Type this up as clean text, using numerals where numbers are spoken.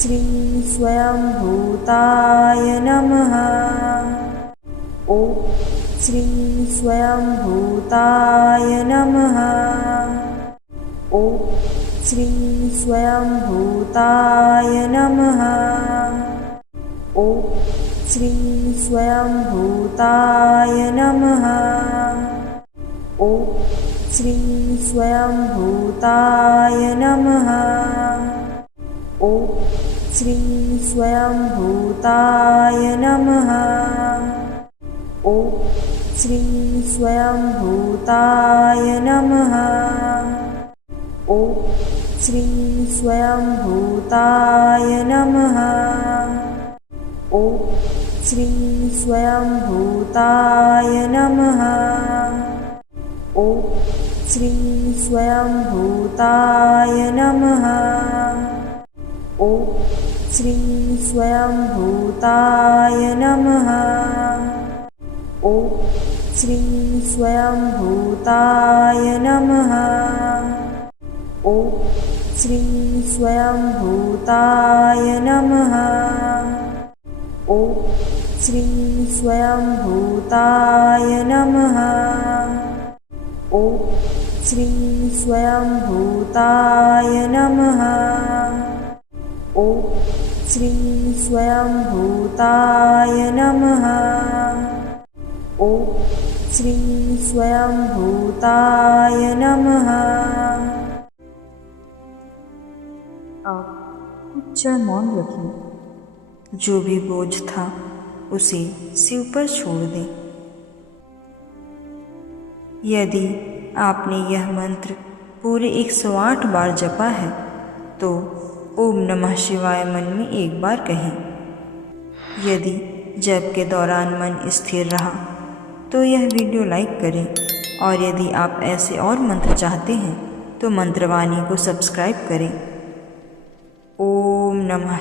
श्री स्वयंभूताय नमः। ओम श्री स्वयंभूताय नमः। ओम श्री स्वयंभूताय नमः। ओम श्री स्वयंभूताय नमः। ओम श्री स्वयंभूताय नमः। ओम श्री स्वयंभूताय नमः। ओम श्री स्वयंभूताय नमः। ओम श्री स्वयंभूताय नमः। ओम श्री स्वयंभूताय नमः। ओम श्री स्वयंभूताय नमः। ओम श्री स्वयंभूताय नमः। ओम श्री स्वयंभूताय नमः। ओम श्री स्वयंभूताय नमः। ओम श्री स्वयंभूताय नमः। ओम श्री स्वयंभूताय नमः। ओम श्री स्वयंभूताय नमः। ओम श्री स्वयंभूताय नमः। आप कुछ क्षण मौन रखें। जो भी बोझ था उसे शिव पर छोड़ दें। यदि आपने यह मंत्र पूरे 108 बार जपा है तो ओम नमः शिवाय मन में एक बार कहें। यदि जप के दौरान मन स्थिर रहा तो यह वीडियो लाइक करें, और यदि आप ऐसे और मंत्र चाहते हैं तो मंत्रवाणी को सब्सक्राइब करें। ओम नमः शिवाय।